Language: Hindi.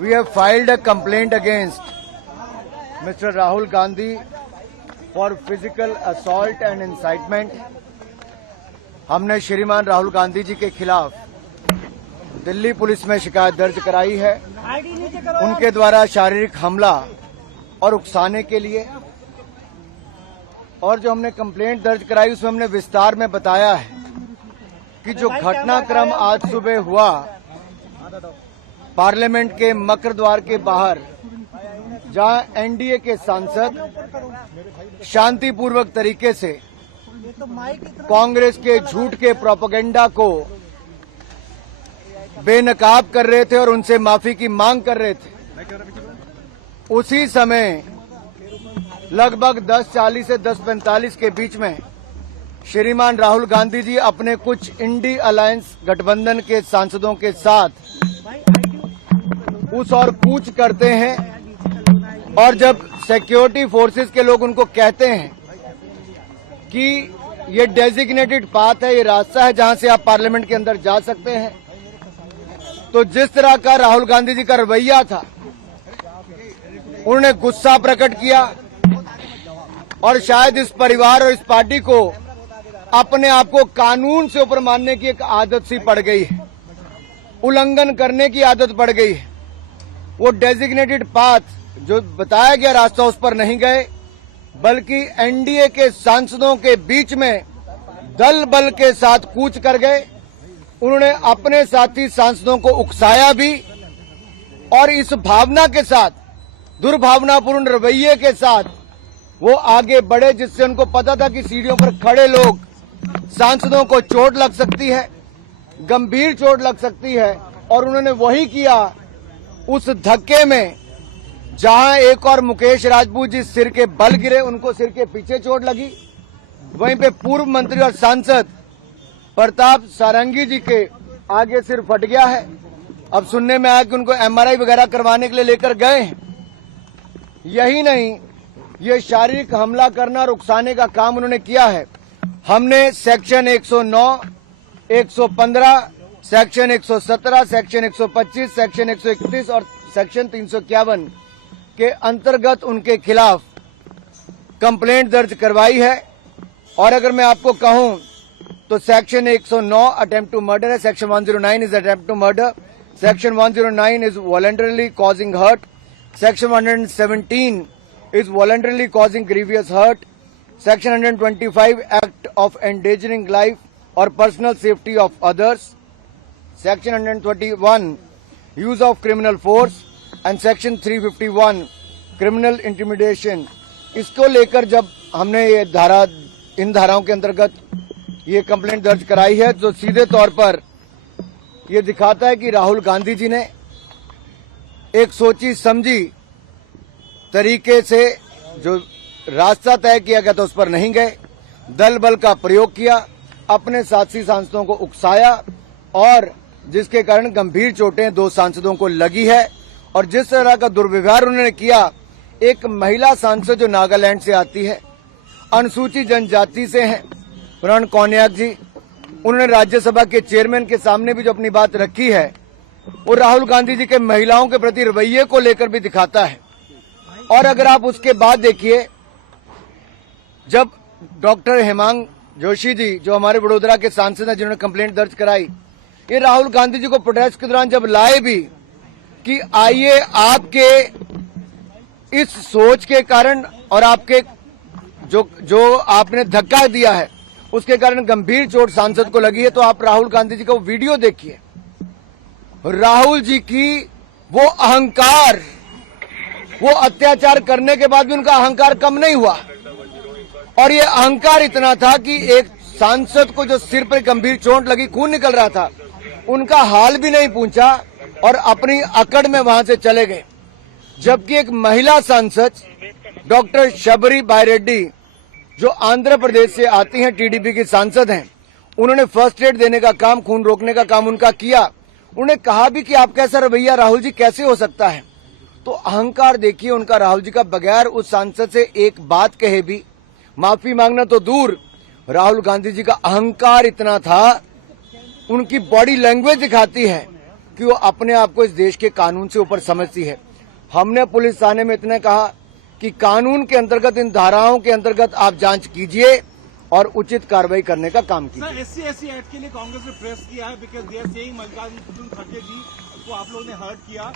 we have filed a complaint against Mr. Rahul Gandhi for physical assault and incitement. हमने श्रीमान राहुल गांधी जी के खिलाफ दिल्ली पुलिस में शिकायत दर्ज कराई है उनके द्वारा शारीरिक हमला और उकसाने के लिए। और जो हमने कंप्लेंट दर्ज कराई उसमें हमने विस्तार में बताया है कि जो घटनाक्रम आज सुबह हुआ पार्लियामेंट के मकर द्वार के बाहर, जहां एनडीए के सांसद शांतिपूर्वक तरीके से कांग्रेस के झूठ के प्रोपेगेंडा को बेनकाब कर रहे थे और उनसे माफी की मांग कर रहे थे, उसी समय लगभग 10:40 से 10:45 के बीच में श्रीमान राहुल गांधी जी अपने कुछ इंडी अलायंस गठबंधन के सांसदों के साथ उस और कूच करते हैं। और जब सिक्योरिटी फोर्सेस के लोग उनको कहते हैं कि ये डेजिग्नेटेड पाथ है, ये रास्ता है जहां से आप पार्लियामेंट के अंदर जा सकते हैं, तो जिस तरह का राहुल गांधी जी का रवैया था, उन्होंने गुस्सा प्रकट किया और शायद इस परिवार और इस पार्टी को अपने आप को कानून से ऊपर मानने की एक आदत सी पड़ गई है, उल्लंघन करने की आदत पड़ गई है। वो डेजिग्नेटेड पाथ जो बताया गया रास्ता उस पर नहीं गए, बल्कि एनडीए के सांसदों के बीच में दल बल के साथ कूच कर गए। उन्होंने अपने साथी सांसदों को उकसाया भी और इस भावना के साथ, दुर्भावनापूर्ण रवैये के साथ वो आगे बढ़े, जिससे उनको पता था कि सीढ़ियों पर खड़े लोग सांसदों को चोट लग सकती है, गंभीर चोट लग सकती है। और उन्होंने वही किया। उस धक्के में जहां एक और मुकेश राजपूत जी सिर के बल गिरे, उनको सिर के पीछे चोट लगी, वहीं पे पूर्व मंत्री और सांसद प्रताप सारंगी जी के आगे सिर फट गया है। अब सुनने में आया कि उनको एमआरआई वगैरह करवाने के लिए लेकर गए हैं। यही नहीं, ये शारीरिक हमला करना और उकसाने का काम उन्होंने किया है। हमने सेक्शन 109, 115, सेक्शन 117, सेक्शन 125, सेक्शन 131 और सेक्शन 351 के अंतर्गत उनके खिलाफ कंप्लेंट दर्ज करवाई है। और अगर मैं आपको कहूं तो सेक्शन 109 अटेम्प्ट टू मर्डर है, section 109 is attempt to murder, section 109 is voluntarily causing hurt, section 117 is voluntarily causing grievous hurt, section 125 act of endangering life or personal safety of others, section 121 use of criminal force and section 351 criminal intimidation। इसको लेकर जब हमने ये इन धाराओं के अंतर्गत ये कंप्लेंट दर्ज कराई है, तो सीधे तौर पर ये दिखाता है कि राहुल गांधी जी ने एक सोची समझी तरीके से जो रास्ता तय किया गया था उस पर नहीं गए, दल बल का प्रयोग किया, अपने साथी सांसदों को उकसाया और जिसके कारण गंभीर चोटें 2 सांसदों को लगी है। और जिस तरह का दुर्व्यवहार उन्होंने किया, एक महिला सांसद जो नागालैंड से आती है, अनुसूचित जनजाति से हैं, प्रण कौनियाक जी, उन्होंने राज्यसभा के चेयरमैन के सामने भी जो अपनी बात रखी है, वो राहुल गांधी जी के महिलाओं के प्रति रवैये को लेकर भी दिखाता है। और अगर आप उसके बाद देखिए, जब डॉक्टर हेमांग जोशी जी जो हमारे वडोदरा के सांसद हैं, जिन्होंने कंप्लेंट दर्ज कराई, ये राहुल गांधी जी को प्रोटेस्ट के दौरान जब लाए भी कि आइए आपके इस सोच के कारण और आपके जो आपने धक्का दिया है उसके कारण गंभीर चोट सांसद को लगी है, तो आप राहुल गांधी जी का वो वीडियो देखिए। राहुल जी की वो अहंकार, वो अत्याचार करने के बाद भी उनका अहंकार कम नहीं हुआ। और ये अहंकार इतना था कि एक सांसद को जो सिर पर गंभीर चोट लगी, खून निकल रहा था, उनका हाल भी नहीं पूछा और अपनी अकड़ में वहां से चले गए। जबकि एक महिला सांसद डॉक्टर शबरी बायरेड्डी जो आंध्र प्रदेश से आती हैं, टीडीपी की सांसद हैं, उन्होंने फर्स्ट एड देने का काम, खून रोकने का काम उनका किया। उन्होंने कहा भी कि आपका ऐसा रवैया राहुल जी कैसे हो सकता है। तो अहंकार देखिए उनका राहुल जी का, बगैर उस सांसद से एक बात कहे भी, माफी मांगना तो दूर, राहुल गांधी जी का अहंकार इतना था, उनकी बॉडी लैंग्वेज दिखाती है कि वो अपने आप को इस देश के कानून से ऊपर समझती है। हमने पुलिस थाने में इतने कहा कि कानून के अंतर्गत, इन धाराओं के अंतर्गत आप जांच कीजिए और उचित कार्रवाई करने का काम कीजिए। सर, SC/SC एक्ट के लिए कांग्रेस ने प्रेस किया है because they are saying Mallikarjun खड़गे जी को आप लोगों ने हर्ट किया।